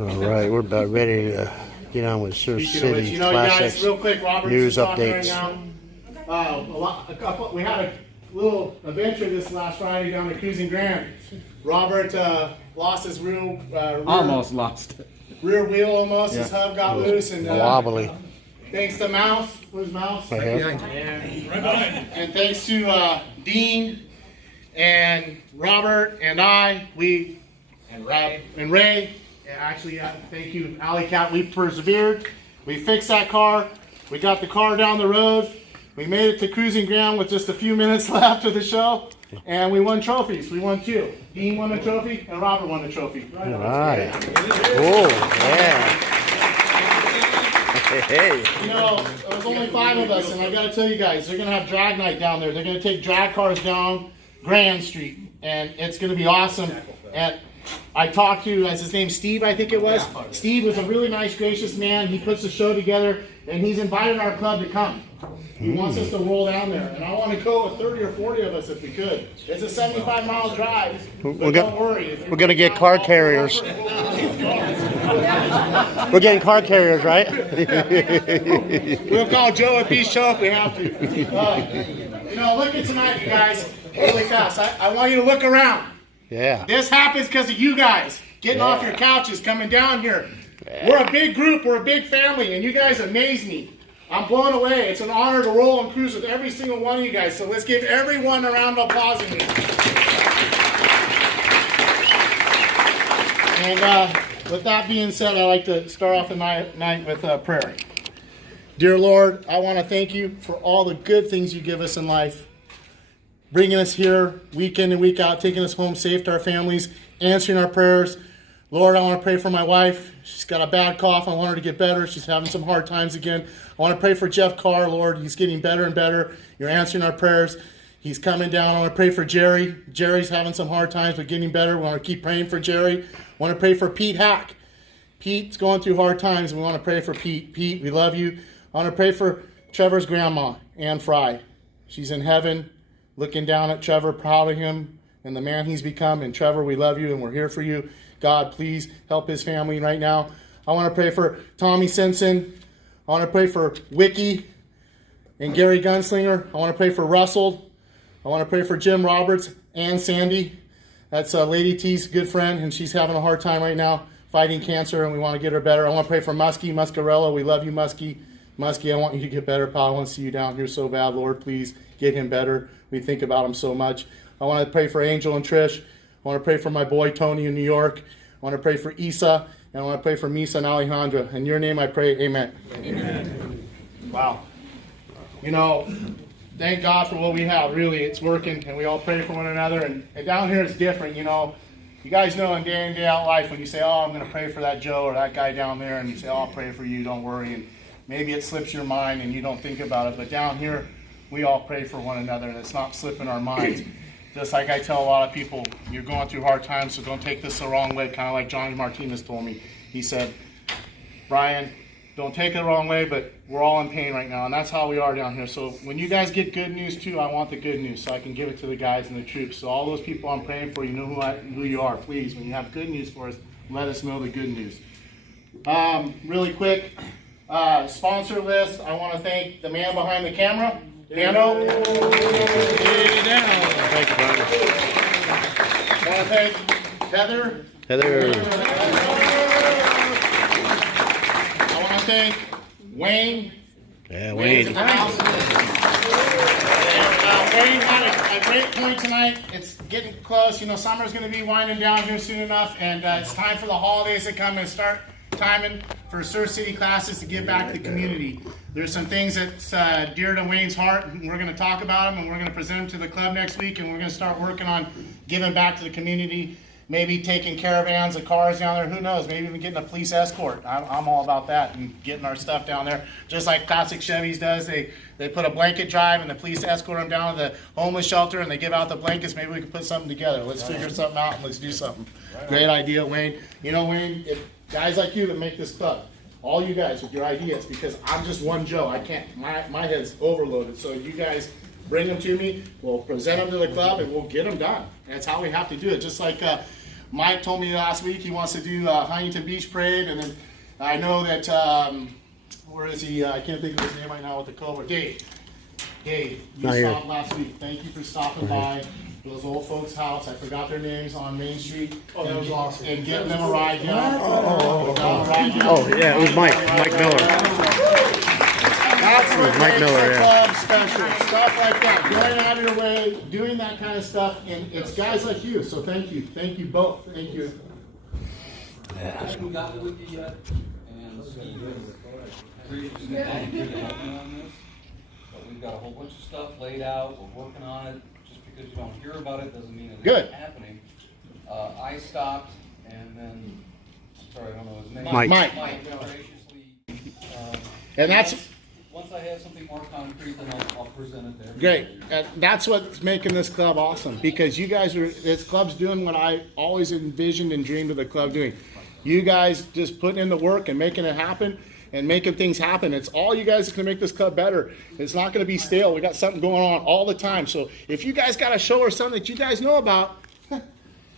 All right, we're about ready to get on with Surf Speaking of which, City you guys, Classics real quick, Robert's news talking updates. Right now. We had a little adventure this last Friday down at Cruising Grand. Robert lost his Almost lost it. rear wheel almost. Yeah. His hub got loose, and Wobbly. thanks to Mouse. Where's Mouse? Right here. And thanks to Dean and Robert and and Ray. Actually, thank you, Alley Cat. We persevered. We fixed that car. We got the car down the road. We made it to Cruising Ground with just a few minutes left of the show, and we won trophies. We won 2. Dean won a trophy, and Robert won a trophy. All right. Oh, yeah. Hey. You know, there was only 5 of us, and I got to tell you guys, they're going to have drag night down there. They're going to take drag cars down Grand Street, and it's going to be awesome. And I talked to, as his name, Steve, I think it was. Steve was a really nice, gracious man. He puts the show together, and he's invited our club to come. He wants us to roll down there, and I want to go with 30 or 40 of us if we could. It's a 75-mile drive, but don't worry. We're going to get car carriers. We're getting car carriers, right? We'll call Joe at B Show if we have to. You know, look at tonight, you guys, really fast. I want you to look around. Yeah. This happens because of you guys getting off your couches, coming down here. We're a big group, we're a big family, and you guys amaze me. I'm blown away. It's an honor to roll and cruise with every single one of you guys. So let's give everyone a round of applause in here. And with that being said, I'd like to start off the night with prayer. Dear Lord, I want to thank you for all the good things you give us in life. Bringing us here week in and week out, taking us home safe to our families, answering our prayers. Lord, I want to pray for my wife. She's got a bad cough. I want her to get better. She's having some hard times again. I want to pray for Jeff Carr, Lord. He's getting better and better. You're answering our prayers. He's coming down. I want to pray for Jerry. Jerry's having some hard times, but getting better. We want to keep praying for Jerry. I want to pray for Pete Hack. Pete's going through hard times, and we want to pray for Pete. Pete, we love you. I want to pray for Trevor's grandma, Ann Fry. She's in heaven, looking down at Trevor, proud of him and the man he's become. And Trevor, we love you and we're here for you. God, please help his family right now. I want to pray for Tommy Simpson. I want to pray for Wiki and Gary Gunslinger. I want to pray for Russell. I want to pray for Jim Roberts and Sandy. That's Lady T's good friend, and she's having a hard time right now fighting cancer, and we want to get her better. I want to pray for Muskie, Muscarello. We love you, Muskie. Muskie, I want you to get better, pal. I want to see you down here so bad. Lord, please get him better. We think about him so much. I want to pray for Angel and Trish. I want to pray for my boy Tony in New York. I want to pray for Isa, and I want to pray for Misa and Alejandra. In your name I pray, amen. Amen. Wow. You know, thank God for what we have. Really, it's working, and we all pray for one another. And down here it's different, you know. You guys know in day out life when you say, oh, I'm going to pray for that Joe or that guy down there, and you say, oh, I'll pray for you, don't worry. And maybe it slips your mind and you don't think about it. But down here, we all pray for one another, and it's not slipping our minds. Just like I tell a lot of people, you're going through hard times, so don't take this the wrong way, kind of like Johnny Martinez told me. He said, Brian, don't take it the wrong way, but we're all in pain right now, and that's how we are down here. So when you guys get good news too, I want the good news so I can give it to the guys and the troops. So all those people I'm praying for, you know who you are. Please, when you have good news for us, let us know the good news. Really quick, sponsor list. I want to thank the man behind the camera, Dano. Thank you, brother. I want to thank Heather. Heather. I want to thank Wayne. Yeah, Wayne's in Wayne. the house. Wayne had a great point tonight. It's getting close. You know, summer's going to be winding down here soon enough, and it's time for the holidays to come and start timing for Surf City classes to give back to the community. There's some things that's dear to Wayne's heart, and we're going to talk about them, and we're going to present them to the club next week, and we're going to start working on giving back to the community, maybe taking caravans of cars down there, who knows, maybe even getting a police escort. I'm all about that, and getting our stuff down there, just like Classic Chevys does. They put a blanket drive, and the police escort them down to the homeless shelter, and they give out the blankets. Maybe we can put something together. Let's figure something out, and let's do something. Great idea, Wayne. You know, Wayne, guys like you that make this club, all you guys with your ideas, because I'm just one Joe. I can't, my head's overloaded. So you guys bring them to me, we'll present them to the club, and we'll get them done. That's how we have to do it. Just like Mike told me last week he wants to do Huntington Beach Parade, and then I know that where is he? I can't think of his name right now with the Cobra. Dave, you Not here. stopped last week. Thank you for stopping by those old folks' house. I forgot their names on Main Street. Oh, that was awesome. And getting them a ride down. Oh, yeah, it was Mike Miller. That's what Mike makes Miller, the yeah. club special. Stuff like that. Going out of your way, doing that kind of stuff, and it's guys like you. So thank you. Thank you both. Thank you. I haven't gotten with you yet, and Steve has previously volunteered to help me on this. But we've got a whole bunch of stuff laid out, we're working on it. Just because you don't hear about it doesn't mean it's Good. not happening. I stopped, and then, I'm sorry, I don't know his name. Mike. Mike graciously, And that's once I have something more concrete, then I'll present it there. great. And that's what's making this club awesome, because you guys are, this club's doing what I always envisioned and dreamed of the club doing. You guys just putting in the work and making it happen and making things happen. It's all you guys that can make this club better. It's not going to be stale. We got something going on all the time. So if you guys got a show or something that you guys know about,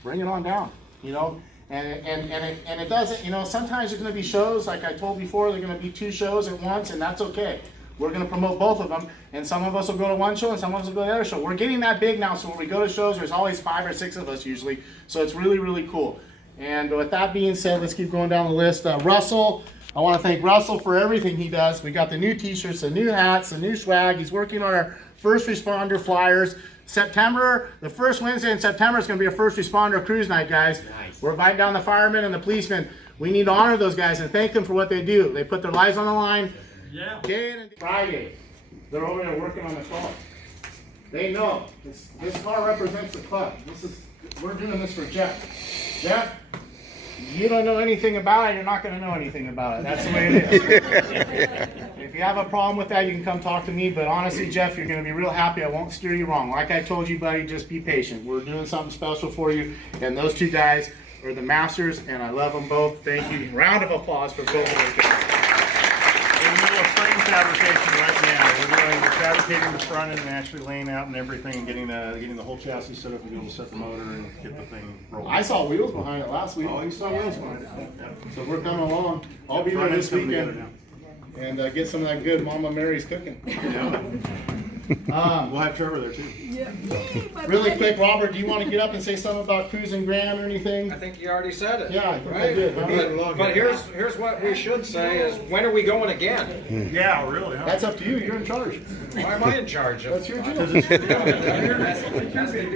bring it on down, you know. And it doesn't, you know, sometimes there's going to be shows, like I told before, they're going to be 2 shows at once, and that's okay. We're going to promote both of them, and some of us will go to one show, and some of us will go to the other show. We're getting that big now, so when we go to shows, there's always 5 or 6 of us usually, so it's really, really cool. And with that being said, let's keep going down the list. Russell, I want to thank Russell for everything he does. We got the new t-shirts, the new hats, the new swag. He's working on our first responder flyers. September, the first Wednesday in September is going to be a first responder cruise night, guys. Nice. We're inviting down the firemen and the policemen. We need to honor those guys and thank them for what they do. They put their lives on the line. Yeah. Day in and day. Friday, they're over there working on the car. They know this car represents the club. We're doing this for Jeff. Jeff, you don't know anything about it, you're not going to know anything about it. That's the way it is. If you have a problem with that, you can come talk to me. But honestly, Jeff, you're going to be real happy. I won't steer you wrong. Like I told you, buddy, just be patient. We're doing something special for you. And those 2 guys are the masters, and I love them both. Thank you. Round of applause for both of those guys. We're in the middle of frame fabrication right now. We're fabricating the front end and actually laying out and everything, and getting the whole chassis set up and be able to set the motor and get the thing rolling. I saw wheels behind it last week. Oh, you saw wheels behind it. So we're coming along. I'll be there Front this end's coming together weekend now. and get some of that good Mama Mary's cooking. We'll have Trevor there too. Really quick, Robert, do you want to get up and say something about Cruising Grand or anything? I think you already said it. Yeah, I think I right? did. But here's what we should say is, when are we going again? Yeah, really, huh? That's up to you. You're in charge. Why am I in charge of? That's your deal. He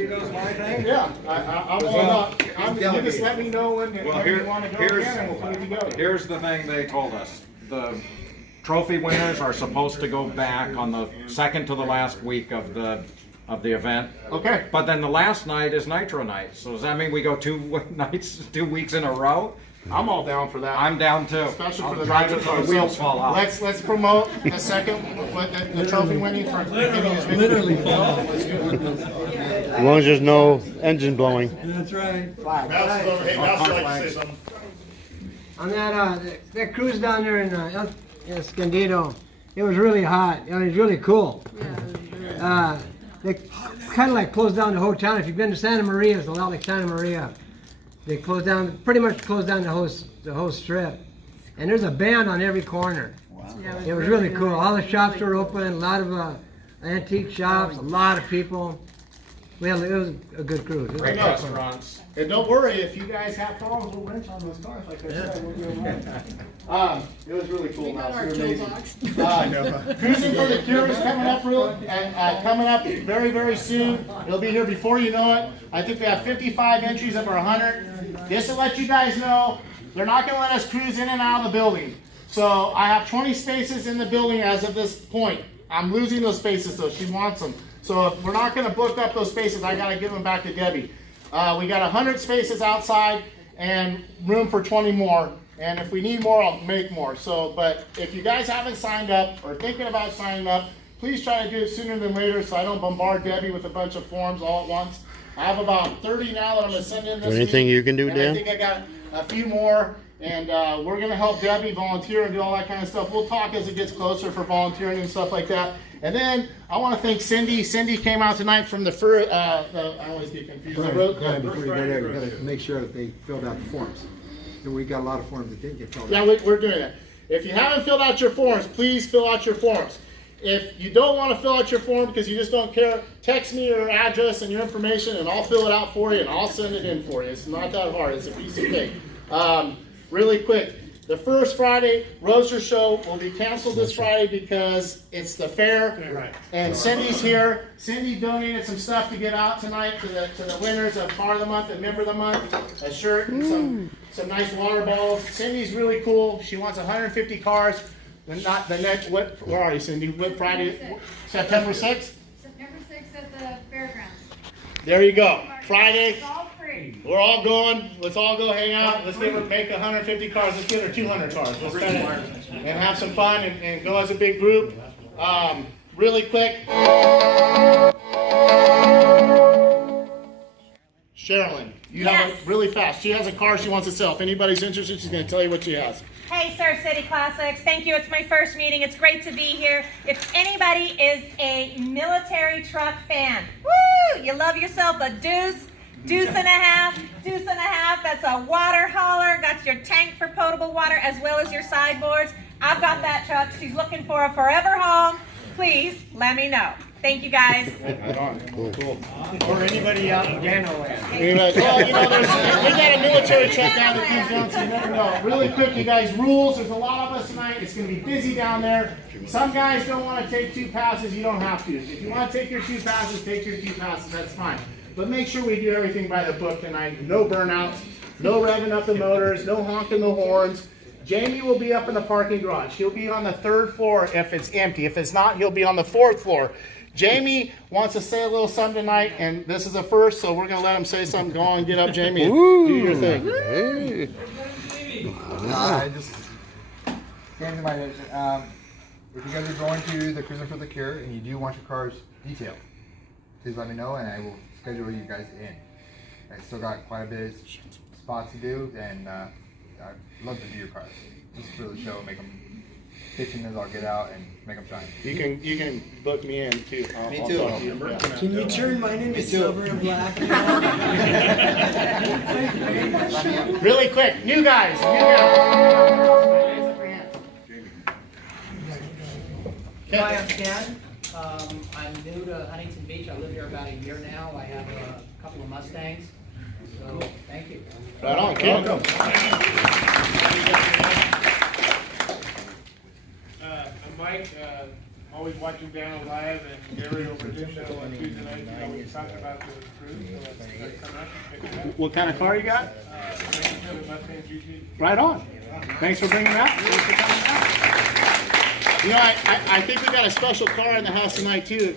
knows my thing. Yeah, I'm all up. You just let me know when you want to go here's- again, and we'll put it together. Here's the thing they told us. The trophy winners are supposed to go back on the second to the last week of the event. Okay. But then the last night is Nitro night. So does that mean we go 2 nights, 2 weeks in a row? I'm all down for that. I'm down too. Especially for I'll the drive Nitro it till the Trophy. wheels fall off. Let's promote the second, the trophy winning for literally fall off. As long as there's no engine blowing. That's right. Hey, Mouse would like to say something. On that cruise down there in Escondido, it was really hot. It was really cool. They kind of like closed down the whole town. If you've been to Santa Maria, it's a lot like Santa Maria. They closed down, pretty much closed down the whole strip. And there's a band on every corner. Wow. Yeah, it was really cool. All the shops were open. A lot of antique shops. A lot of people. Well, it was a good cruise. It was Great excellent. Restaurants. And don't worry, if you guys have problems, we'll wrench on those cars, like I said. We'll do it. It was really cool. Mouse. You're amazing. Cruising for the Cure is coming up coming up very, very soon. It'll be here before you know it. I think we have 55 entries over 100. Just to let you guys know, they're not going to let us cruise in and out of the building. So I have 20 spaces in the building as of this point. I'm losing those spaces, though. She wants them. So if we're not going to book up those spaces, I got to give them back to Debbie. We got 100 spaces outside and room for 20 more. And if we need more, I'll make more. So, but if you guys haven't signed up or thinking about signing up, please try to do it sooner than later so I don't bombard Debbie with a bunch of forms all at once. I have about 30 now that I'm going to send in this Anything week, you can do, and Dan? I think I got a few more. And we're going to help Debbie volunteer and do all that kind of stuff. We'll talk as it gets closer for volunteering and stuff like that. And then I want to thank Cindy. Cindy came out tonight from I always get confused. Brian, before you go there, you gotta make sure that they filled out the forms. And we got a lot of forms that didn't get filled out. Yeah, we're doing that. If you haven't filled out your forms, please fill out your forms. If you don't want to fill out your form because you just don't care, text me your address and your information and I'll fill it out for you and I'll send it in for you. It's not that hard. It's a piece of cake. Really quick, the first Friday Roadster Show will be canceled this Friday because it's the fair. And Cindy's here. Cindy donated some stuff to get out tonight to the winners of Car of the Month and Member of the Month, a shirt and some nice water bottles. Cindy's really cool. She wants 150 cars. Not the next, where are you, Cindy? What Friday? September 6th? September 6th at the fairgrounds. There you go. Friday. It's all free. We're all going. Let's all go hang out. Let's make 150 cars. Let's get her 200 cars. Let's kind of and have some fun and go as a big group. Really quick. Sherilyn, you have Yes. a really fast. She has a car she wants to sell. If anybody's interested, she's going to tell you what she has. Hey, Surf City Classics. Thank you. It's my first meeting. It's great to be here. If anybody is a military truck fan, woo! You love yourself a deuce and a half. That's a water hauler. Got your tank for potable water as well as your sideboards. I've got that truck. She's looking for a forever home. Please let me know. Thank you, guys. Cool. Or anybody out in Gano land. Well, we got a military truck down that comes down, so you never know. Really quick, you guys, rules. There's a lot of us tonight. It's going to be busy down there. Some guys don't want to take 2 passes. You don't have to. If you want to take your 2 passes, take your 2 passes. That's fine. But make sure we do everything by the book tonight. No burnouts, no revving up the motors, no honking the horns. Jamie will be up in the parking garage. He'll be on the 3rd floor if it's empty. If it's not, he'll be on the 4th floor. Jamie wants to say a little something tonight, and this is a first, so we're going to let him say something. Go on, get up, Jamie, and do your thing. I just came to my attention. If you guys are going to the Cruising for the Cure and you do want your cars detailed, please let me know and I will schedule you guys in. I still got quite a bit of spots to do, and I'd love to do your cars. Just for the show, make them kitchen as I'll get out and make them shine. You can book me in too. Me too. I'll talk to you. Yeah. Can you turn mine into silver and black? Really quick, new guys. Hi, I'm Ken. I'm new to Huntington Beach. I live here about a year now. I have a couple of Mustangs. So, thank you. Right on, Ken. I'm Mike. I'm always watching Dano Live and Gary over his show on Tuesday night. You know, we were talking about the cruise, so that's coming up. Check it out. What kind of car you got? Mustang GT. Right on. Thanks for bringing that. Thanks for coming out. You know, I think we got a special car in the house tonight too.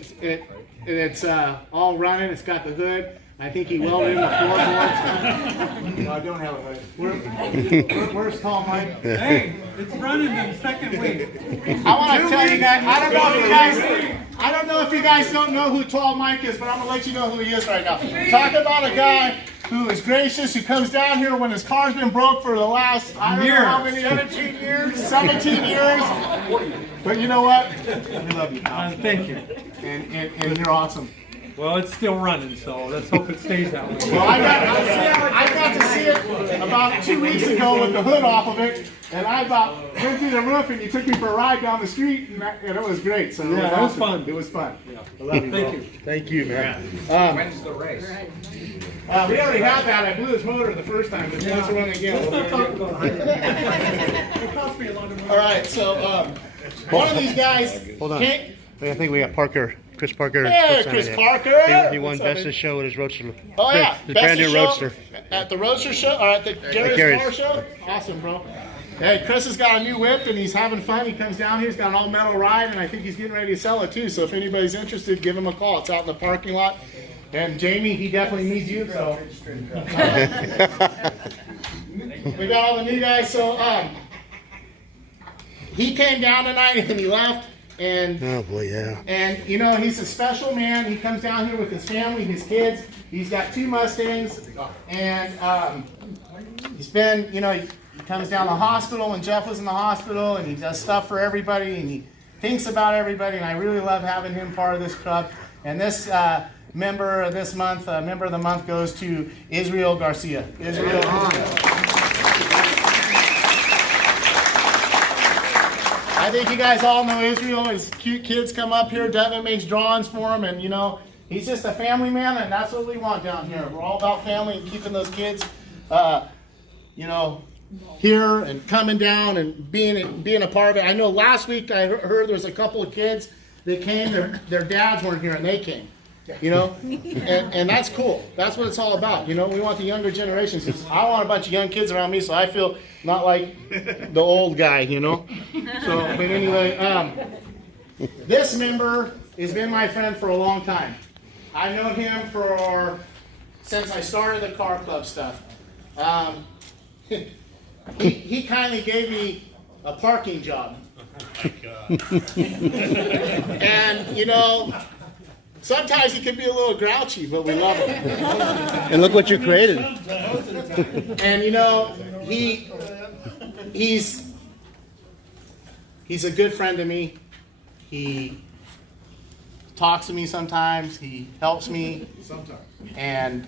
It's all running. It's got the hood. I think he welded in the floorboards. No, I don't have a hood. Where's Tall Mike? Hey, it's running the second week. I want to tell you guys. I don't know if you guys don't know who Tall Mike is, but I'm gonna let you know who he is right now. Talk about a guy who is gracious, who comes down here when his car's been broke for the last, I don't know how many, 17 years. But you know what? We love you, pal. Thank you. And you're awesome. Well, it's still running, so let's hope it stays that way. Well, I got to see it about 2 weeks ago with the hood off of it, and I about went through the roof, and you took me for a ride down the street, and it was great. So Yeah, it was fun. It was fun. I love you, bro. Thank you. Thanth you, man. When's the race? We already had that. I blew his motor the first time, but let's run again. All right, so one of these guys. Hold on. Can't, I think we got Parker, Chris Parker. Hey, Chris Parker. He won What's up, Best man? of Show with his Roadster. Oh yeah, His Best brand of new show Roadster. at the Roadster show or at the Gary's Gary's. Car Show. Awesome, bro. Hey, Chris has got a new whip and he's having fun. He comes down here, he's got an all metal ride, and I think he's getting ready to sell it too. So if anybody's interested, give him a call. It's out in the parking lot. And Jamie, he definitely needs you. So we got all the new guys. So he came down tonight and he left. And Oh boy, yeah. and you know, he's a special man. He comes down here with his family, his kids. He's got 2 Mustangs, and he's been, you know, He comes down to the hospital when Jeff was in the hospital, and he does stuff for everybody, and he thinks about everybody, and I really love having him part of this club. And this member of this month, member of the month goes to Israel Garcia. Israel. I think you guys all know Israel. His cute kids come up here. Devin makes drawings for him, and you know, he's just a family man, and that's what we want down here. We're all about family and keeping those kids, you know, here and coming down and being a part of it. I know last week I heard there was a couple of kids that came. Their dads weren't here, and they came. You know, and that's cool. That's what it's all about. You know, we want the younger generations. I want a bunch of young kids around me, so I feel not like the old guy. You know. So, but anyway, this member has been my friend for a long time. I've known him since I started the car club stuff. He kindly gave me a parking job. And you know. Sometimes he can be a little grouchy, but we love him. And look what you created. And you know, he's a good friend to me. He talks to me sometimes. He helps me sometimes. And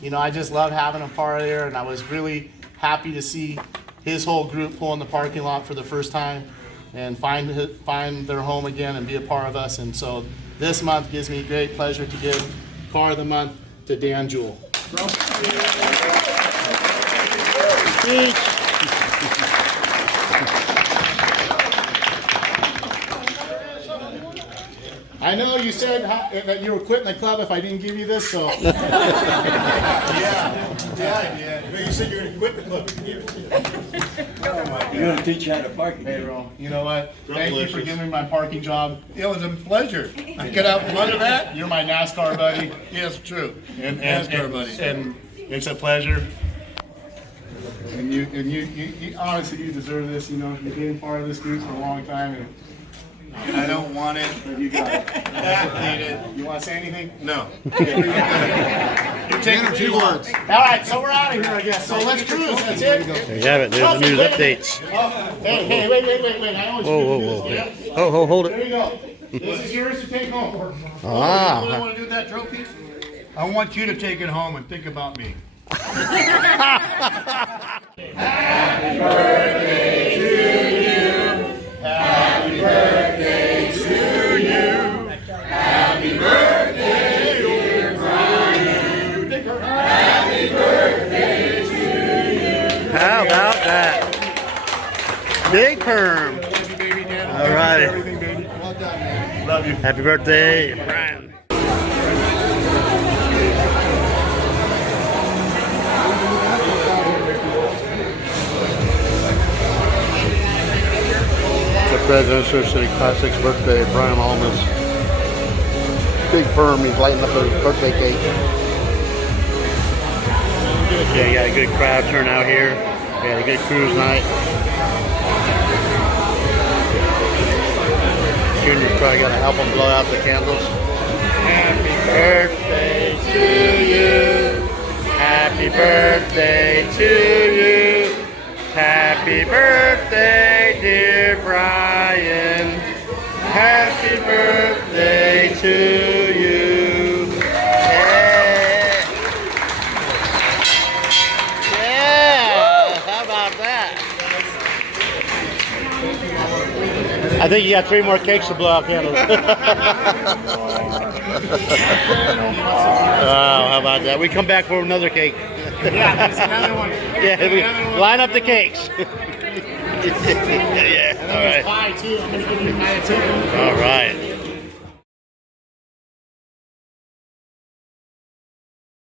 you know, I just love having him part of there. And I was really happy to see his whole group pull in the parking lot for the first time and find their home again and be a part of us. And so. This month gives me great pleasure to give Car of the Month to Dan Jewell. I know you said that you were quitting the club if I didn't give you this, so. Yeah, I did. You said you were going to quit the club. You're going to teach you how to park. Hey, Ro, you know what? Thank you for giving me my parking job. It was a pleasure. I get out from under that. You're my NASCAR buddy. Yes, true. And NASCAR buddy. And it's a pleasure. And you honestly, you deserve this. You know, you've been part of this group for a long time. And I don't want it. You got it. I need it. You want to say anything? No. You're taking a few words. All right, so we're out of here, I guess. So let's cruise. That's it. There you have it. There's the news updates. Oh, hey, wait. I always Whoa. do this. Oh, hold There it. you go. This is yours to take home. Ah. You really want to do that trophy? I want you to take it home and think about me. Happy birthday to you. Happy birthday to you. Happy birthday, dear Brian. Happy birthday to you. How about that? Big perm. All right. Everything, baby. Well done, man. Love you. Happy birthday, Brian. The President's City Classics birthday, Brian Almas. Big perm, he's lighting up his birthday cake. Yeah, you got a good crowd turnout here. We had a good cruise night. Junior's probably got to help him blow out the candles. Happy birthday to you. Happy birthday to you. Happy birthday, dear Brian. Happy birthday to you. Yeah. Yeah. How about that? I think you got 3 more cakes to blow out candles. Oh, how about that? We come back for another cake. Yeah, that's another one. Yeah, we line up the cakes. Yeah, all right. Pie too. I'm gonna give you a pie too. All right.